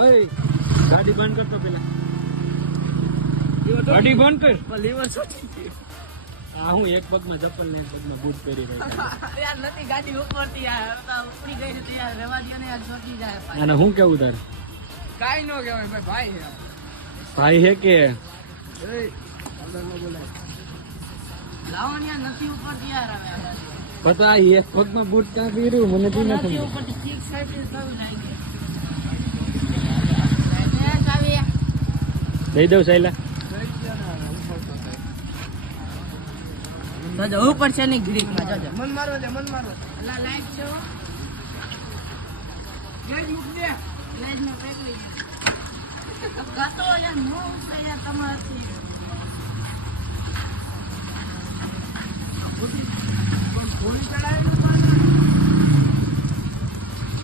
ઓય ગાડી બંધ કરતો પેલા ગાડી બંધ કર લીવર છોટી આ હું એક પગમાં ચપ્પલ ને એક પગમાં બૂટ પહેરી રહ્યો યાર નથી ગાડી ઉપરથી યાર ઉપડી ગઈ છે યાર રેવા દો ને યાર છોટી જાય અને હું કેવું તાર કાઈ નો કહેવાય ભાઈ ભાઈ હે કે લાવો ને યાર નથી ઉપરથી યાર હવે પતા એક પગમાં બૂટ ક્યાં પહેર્યું મને તો નથી નથી ઉપરથી ઠીક સાઈડ થયું લાગી દઈ દઉં સાયલા તો જવું પડશે ને ગ્રીકમાં જજો મન મારો અલા લાઈટ છો ગેજ મૂક દે લાઈટ નો બ્રેક લઈ અબ ગાતો યાર નો ઉસે યાર તમારાથી ગોળી ચડાય